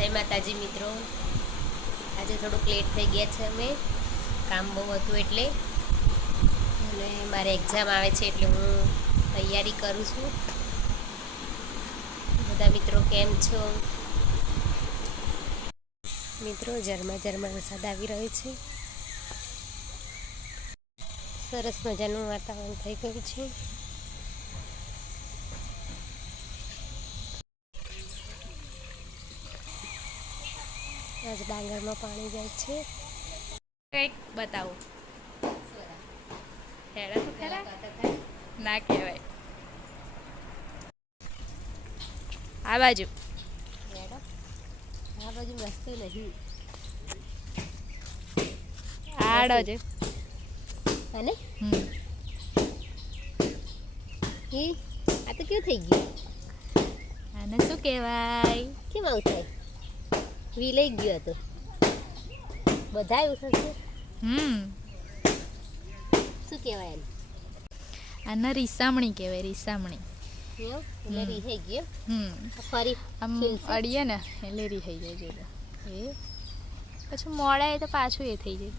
જય માતાજી મિત્રો. આજે થોડુંક લેટ થઈ ગયા છે અમે. કામ બહુ હતું એટલે. અને મારે એક્ઝામ આવે છે એટલે હું તૈયારી કરું છું. બધા મિત્રો કેમ છો? મિત્રો, ઝરમા ઝરમા વરસાદ આવી રહ્યો છે. સરસ મજાનું વાતાવરણ થઈ ગયું છે. આજ ડાંગરમાં પાણી જાય છે. કંઈક બતાવો. હેડા તો ખરા? ના કહેવાય. આ બાજુ. મેડમ આ બાજુ રસ્તો નહીં. આડો છે અને? આ તો કેવું થઈ ગયું? આને શું કહેવાય? કેમ આવું થાય? વી લઈ ગયો હતો. બધા એવું થશે? હમ. શું કહેવાય એને આને રીસામણી કહેવાય રીસામણી. એટલે રી ગયો? હમ. ફરી આમ અડીએ ને એટલે રી થઈ જાય જોડે એ. પછી તો પાછું એ થઈ જાય.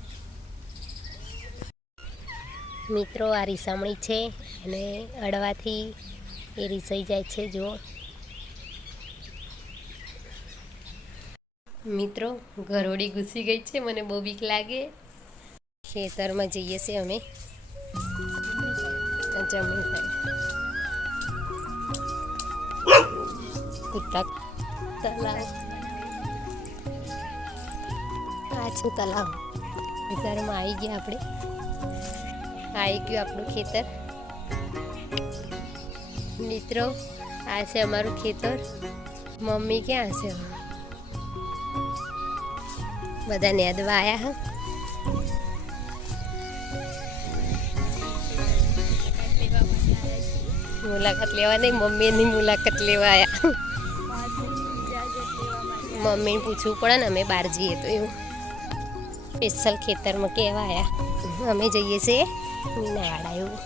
મિત્રો આ રીસામણી છે અને અડવાથી એ રીસાઈ જાય છે જો મિત્રો ઘરોડી ઘૂસી ગઈ છે, મને બહુ બીક લાગે. ખેતરમાં જઈએ છીએ અમે. જમણી સાઈડ. કુત્તા તલાવ. આ છે તલાવ. ખેતરમાં આવી ગયા આપણે. આવી ગયું આપણું ખેતર. મિત્રો, આ છે અમારું ખેતર. મમ્મી ક્યાં છે? હવે? અદવા આવ્યા હા. મુલાકાત લેવા નહીં, મમ્મીની મુલાકાત લેવા આવ્યા મમ્મીને પૂછવું પડે ને, અમે બહાર જઈએ તો એવું. સ્પેશિયલ ખેતરમાં કેવા આવ્યા અમે જઈએ છીએ મીનાવાડા એવું.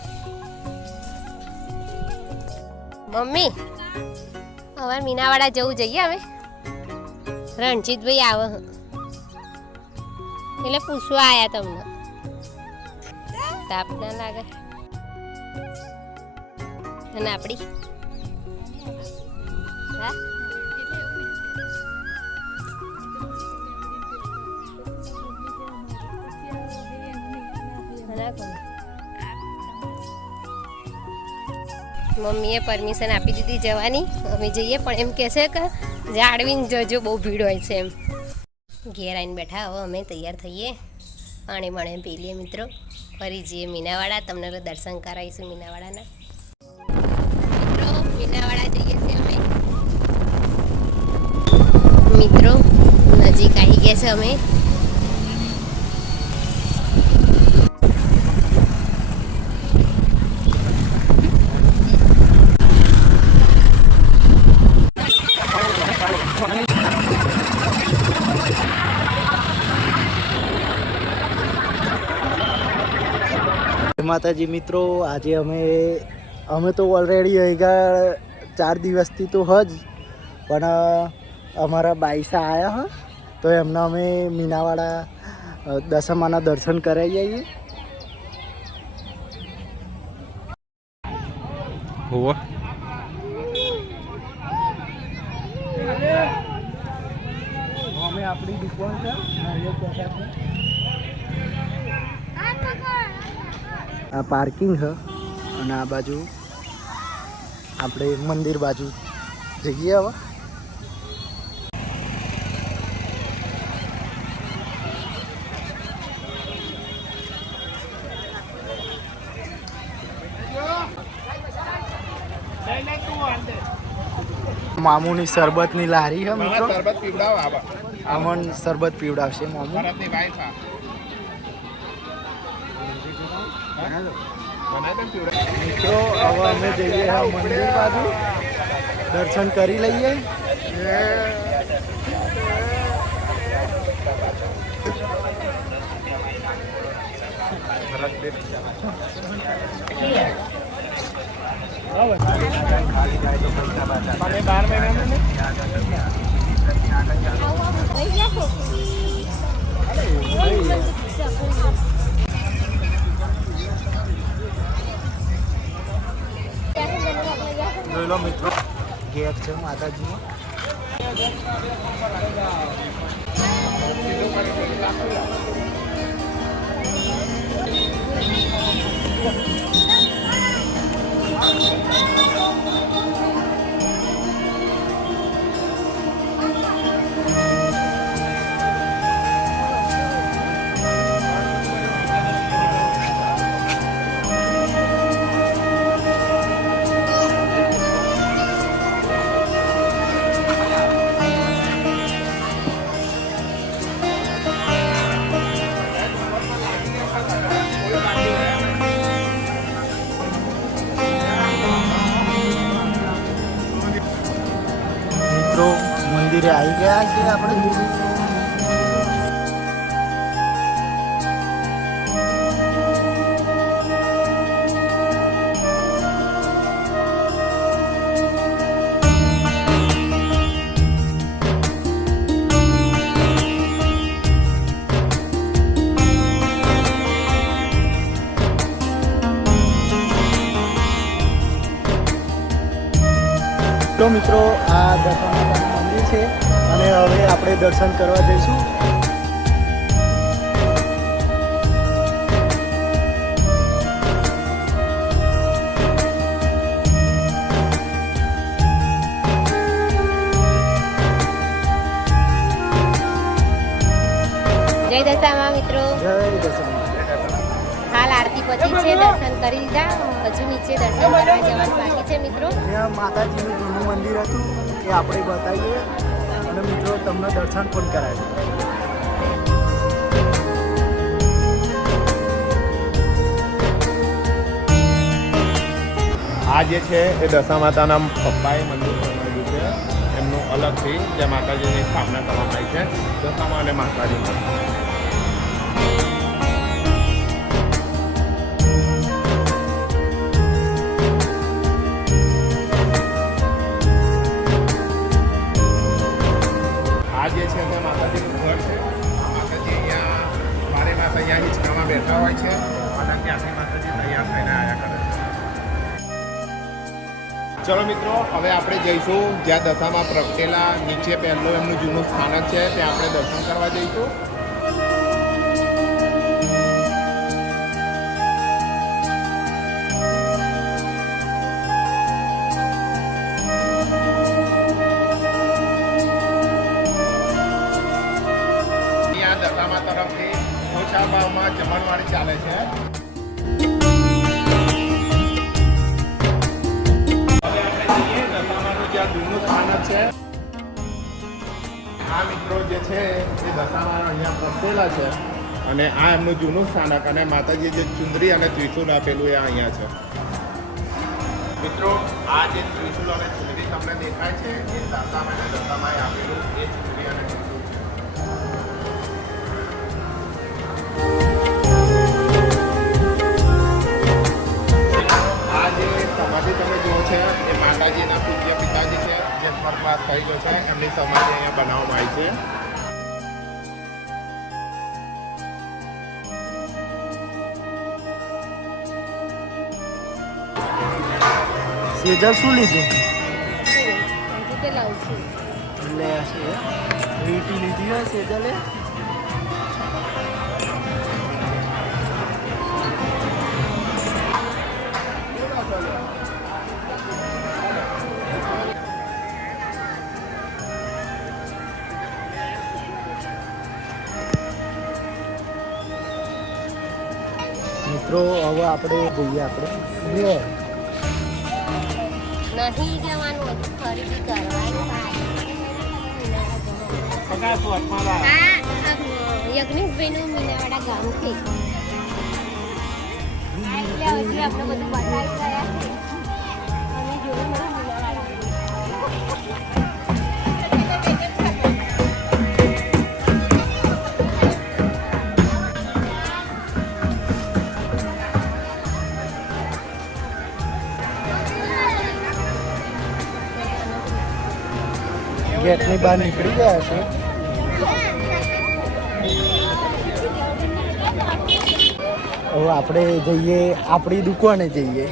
મમ્મી હવે મીનાવાડા જવું જઈએ હવે. રણજીતભાઈ આવે. એટલે પૂછવા આવ્યા તમને. તાપ ના લાગે. અને આપણી મમ્મીએ પરમિશન આપી દીધી જવાની. અમે જઈએ, પણ એમ કહે છે કે જાળવીને જજો, બહુ ભીડ હોય છે એમ. ઘેર આવીને બેઠા. હવે અમે તૈયાર થઈએ. પાણી પાણી પી લઈએ મિત્રો. ફરી જઈએ મીનાવાડા. તમને દર્શન કરાવીશું મીનાવાડાના. મિત્રો, મીનાવાડા જઈએ છીએ અમે. મિત્રો, નજીક આવી ગયા છે અમે. માતાજી મિત્રો, આજે અમે અમે તો ઓલરેડી અહીંયા ચાર દિવસથી તો હજ, પણ અમારા બાઈસા આવ્યા હા, તો એમને અમે મીનાવાળા દશામાના દર્શન કરાવી આવીએ હોવા અમે આપણી દુકાન છે નારિયેળ પ્રસાદની. આ પાર્કિંગ હ. અને આ બાજુ આપણે મંદિર બાજુ જઈએ હવે. મામુની શરબતની લારી હે મિત્રો. અમન શરબત પીવડાવશે મામુ ભારતની વાઈફ આ બનાવી દે પીવડાવ મિત્રો હવે અમે જઈએ મંદિર બાજુ. દર્શન કરી લઈએ. બાર છે માતાજીનો. મિત્રો મંદિરે આવી ગયા છે આપણે તો મિત્રો આ દશા માતાનું મંદિર છે. અને હવે આપણે દર્શન કરવા જઈશું. જય દશામાં મિત્રો. હાલ આરતી પછી છે દર્શન કરી લીધા. હજુ નીચે દર્શન કરવા જવાનું બાકી છે મિત્રો. માતાજીનું જૂનું મંદિર હતું એ આપણે બતાવીએ. અને મિત્રો, તમને દર્શન પણ કરાવીએ આ જે છે એ દશા માતાના પપ્પાએ મંદિર બનાવ્યું છે. એમનું અલગથી જે માતાજીની સ્થાપના કરવામાં આવી છે. દશામાં અને માતાજીમાં. ચલો મિત્રો, હવે આપણે જઈશું જ્યાં દશામાં પ્રગટેલા નીચે પહેલું એમનું જૂનું સ્થાનક છે, ત્યાં આપણે દર્શન કરવા જઈશું. દશામાં તરફથી ઓછા ભાવમાં જમણવાળી ચાલે છે. જૂનું સ્થાનક છે. આ મિત્રો જે છે, એ દશામાં અહીંયા પહોંચેલા છે. અને આ એમનું જૂનું સ્થાનક અને માતાજી જે ચુંદરી અને ત્રિશુલ આપેલું એ અહીંયા છે. મિત્રો, આ જે ત્રિશુલ અને ચુંદરી તમને દેખાય છે, એ દશામાં અને દશામાં આપેલું એ ચુંદરી અને ત્રિશુલ છે. છે એ માતાજીના પૂજ્ય પિતાજી છે જે સ્વર્ગવાસ થયેલો છે એમની સમાધિ અહીંયા બનાવવામાં આવી છે. સેજલ શું લીધું? એટલે લાવું છું. લે છે લીધી હોય સેજલે મિત્રો હવે આપણે જઈએ આપણે. બે નહીં જવાનું હતું ખરીદી કરવાનું યજ્ઞેશભાઈનું મીનાવાડા ગામથી. એટલે હજી આપણે બધું બતાવી ગેટની બહાર નીકળી ગયા છે હવે આપણે જઈએ આપણી દુકાને જઈએ.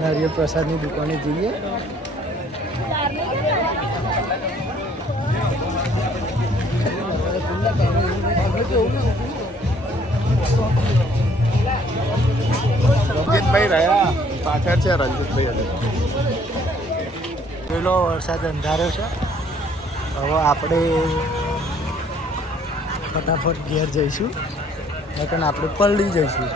નારિયેળ પ્રસાદની દુકાને જઈએ. રંજીતભાઈ રહ્યા. પાછળ છે રંજીતભાઈ. પેલો વરસાદ અંધારો છે. હવે આપણે ફટાફટ ઘેર જઈશું. નકર આપણે પલડી જઈશું.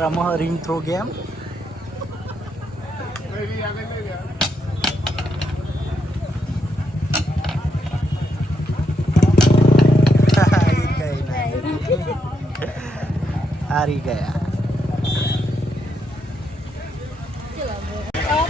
રમો રિંગ થ્રો ગેમ હારી ગયા પૈસા લે મસ્ત ટ્રાય માટે હતું આ તો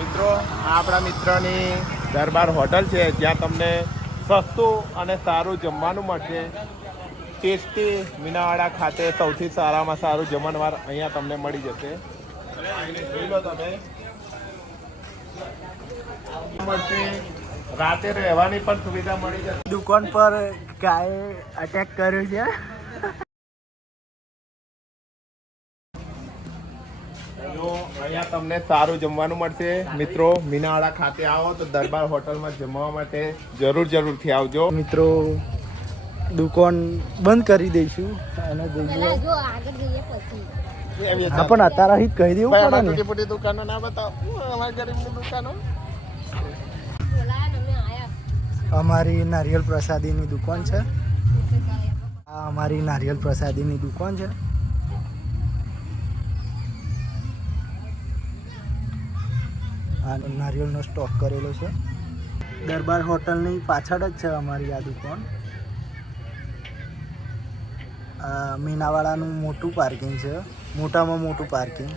મિત્રો, આ આપણા મિત્રની દરબાર હોટલ છે, જ્યાં તમને સસ્તું અને સારું જમવાનું મળશે. ટેસ્ટી મીનાવાડા ખાતે સૌથી સારામાં સારું જમણવાર અહીંયા તમને મળી જશે. રાતે રહેવાની પણ સુવિધા મળી જશે. દુકાન પર ગાય અટેક કર્યું છે. તમને સારું જમવાનું મળશે. મિત્રો મીનાવાડા ખાતે આવો તો દરબાર હોટલમાં જમવા માટે જરૂર જરૂરથી આવજો. મિત્રો દુકાન બંધ કરી દઈશું. અને જઈએ. જો આગળ જઈએ પછી. હા પણ અત્યારે અહીં જ કહી દેવું પડે અમારી ને. દુકાનો ના બતાવો. અમારી ગરીબની દુકાનો? અમારી નારિયેલ પ્રસાદીની દુકાન છે. આ અમારી નારિયેલ પ્રસાદીની દુકાન છે. આ નારિયેળનો સ્ટોક કરેલો છે. દરબાર હોટલની પાછળ જ છે અમારી આ દુકાન. આ મીનાવાળાનું મોટું પાર્કિંગ છે. મોટામાં મોટું પાર્કિંગ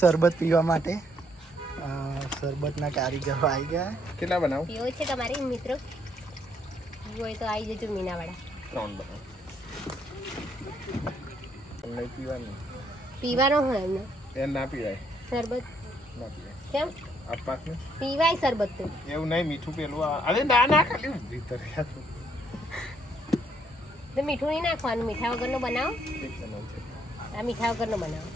શરબત પીવા માટે શરબતના કારીગરો આવી ગયા. કેટલા બનાવો? પીવો છે તમારી મિત્રો? હોય તો આવી જજો મીનાવાળા. ત્રણ બનાવો. પીવાનું. પીવાનો હોય એમને. ના પીવાય. શરબત કેમ? આપવાને પીવાય શરબત તો. એવું નહીં મીઠું પેલું અરે ના ના ખાલી ભીતર. તો. મીઠું નહીં નાખવાનું મીઠા વગરનો બનાવો? આ મીઠા વગરનો બનાવો.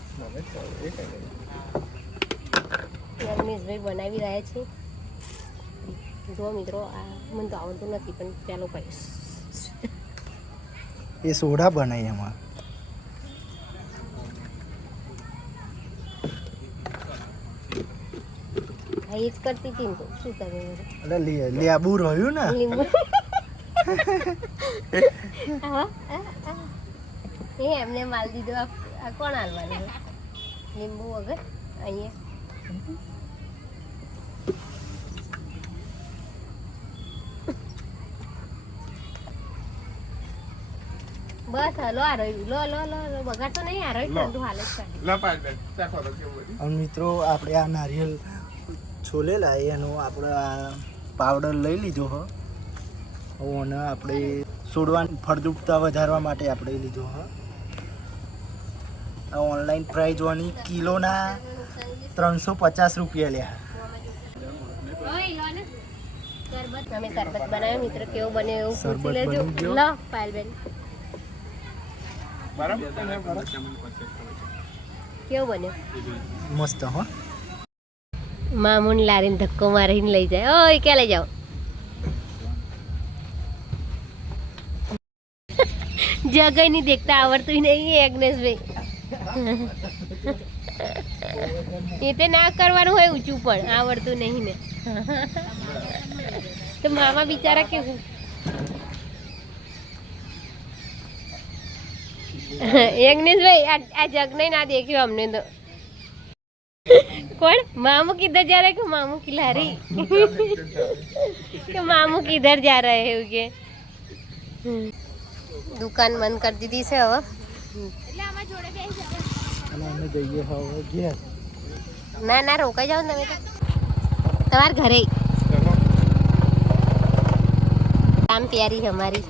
રમેશભાઈ બનાવી રહ્યા છે. જો મિત્રો આ મને તો આવડતું નથી પણ ચાલો કહીશ એ સોડા બનાવી એમાં. હા એ જ કરતી હતી ને શું કરે એટલે લે- લેબુ રહ્યું ને? લીંબુ હા, હા, હા. એ એમને માલ દીધો. આ કોણ હાલવાનું? લીંબુ વગર? અહીંયા. બસ હલો આ રહ્યું. લો લો લો લો. બગાડતો નહીં આ રહ્યું. ઠંડુ હાલ જ કાઢી મિત્રો આપણે આ નારિયેલ છોલેલા એનો આપણે પાવડર લઈ લીધો હ. અને આપણે છોડવાની ફળદ્રુપતા વધારવા માટે આપણે લીધો હ. આ ઓનલાઈન પ્રાઇસ વાની કિલોના ત્રણસો પચાસ રૂપિયા લ્યા. અમે શરબત બનાવ્યો મિત્ર કેવો બને એવું પૂછી લેજો. લો પાયલબેન. બરાબર છે ને? બરાબર? કેવો બન્યો? મસ્ત હો. મામૂન લારીને ધક્કો મારીને લઈ જાય. ઓય, ક્યાં લઈ જાઓ? જગય નહીં દેખતા આવડતું નહીં એગ્નેશભાઈ એ તે ના કરવાનું હોય ઊંચું પણ, આવડતું નહીં ને. તો મામા બિચારા કેવું? યજ્ઞેશભાઈ આ જગને ના દેખ્યું અમને તો. કોણ मामू किधर जा रहा है कि मामू खिला रही कि मामू किधर जा रहे हैं એવું કે દુકાન બંધ કરી દીધી છે હવે એટલે આમાં જોડે બેસી જાવ અને અમે જઈએ હવે ઘેર ના ના રોકાઈ જાઓ ને તમે તો તમારા ઘરે ચલો કામ પ્યારી હમારી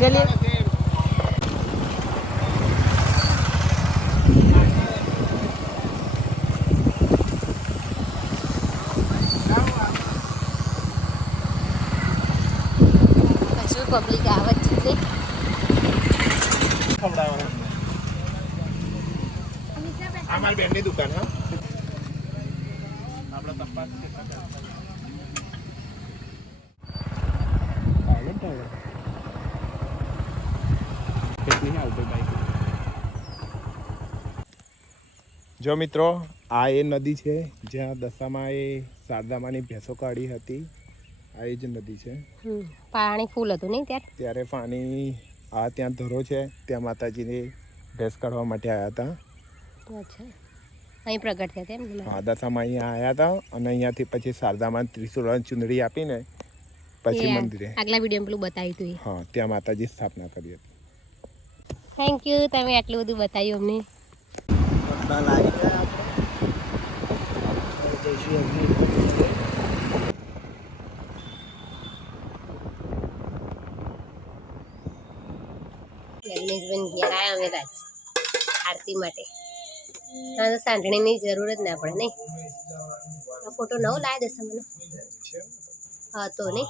મિત્રો ઢીંગલી કશું પબ્લિક આવત જો મિત્રો આ એ નદી છે જ્યાં દશામાં એ શારદામાની ભેંસો કાઢી હતી. આ એ જ નદી છે. પાણી ફૂલ હતું નહીં ત્યારે? ત્યારે પાણી આ ત્યાં ધરો છે ત્યાં માતાજીને ભેંસ કાઢવા માટે આવ્યા હતા. અચ્છા. અહીં પ્રગટ થયા હા દશામાં અહીંયા આવ્યા હતા અને અહીંયાથી પછી શારદામાં ત્રિશુળ ચુંદડી આપીને પછી મંદિરે. આગલા વીડિયો પેલું બતાવ્યું હતું હા ત્યાં માતાજી સ્થાપના કરી હતી. થેન્ક યુ તમે આટલું બધું બતાવ્યું અમને. બધા લાગી ગયા આરતી માટે. તો સાંઢણીની જરૂર જ ના પડે, નહીં? ફોટો નવો લાવી દેશે મને? હા, તો નહીં?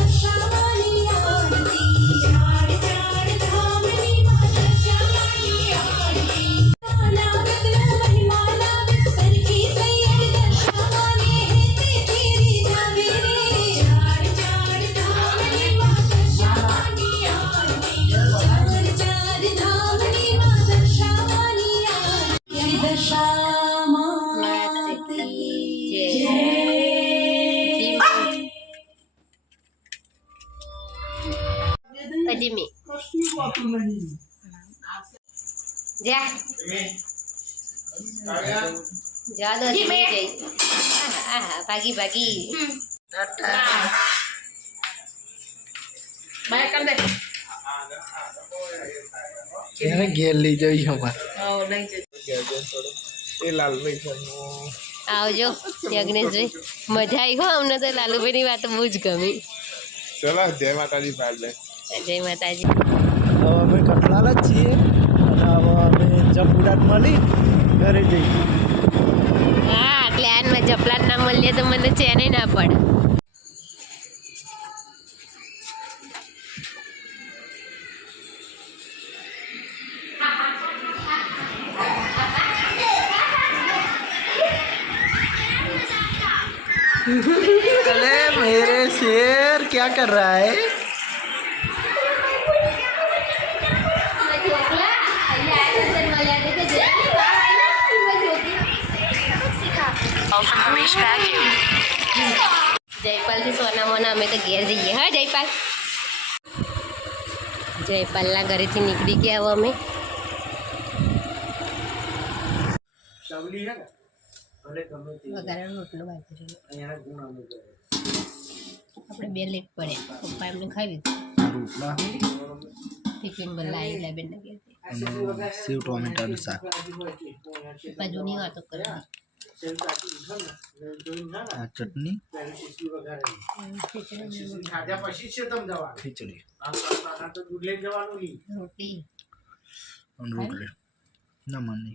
જા. જા દસ જઈ આહા આહા ભાગી ભાગી. એને ઘેર લઈ જઈ અમારે. એ લાલભાઈ આવજો યજ્ઞેશભાઈ મજા આવી હો અમને તો લાલુભાઈની વાત બહુ જ ગમી. ચલો જય માતાજી જય માતાજી. કઠલાલ જ છીએ અને હવે અમે જમુરાત મળી ઘરે જઈશું હા એટલે આનમાં જપલાત ના મળીએ તો મને ચેને ના પડે अरे मेरे शेर क्या कर रहा है જયપાલથી સોના મોના અમે તો ઘેર જઈએ હા જયપાલ? જયપાલના ઘરેથી નીકળી ગયા હવે અમે. બાકી આપણે બે લેટ પડે. પપ્પા એમને ખાઈ લીધું. ટિફિન બદલા આવેલા બેન સેવ ટોમેટાનું શાક. પપ્પા જૂની વાતો કરે આ ચટણી? ખીચડી. રોટલી. રોટલી ના મને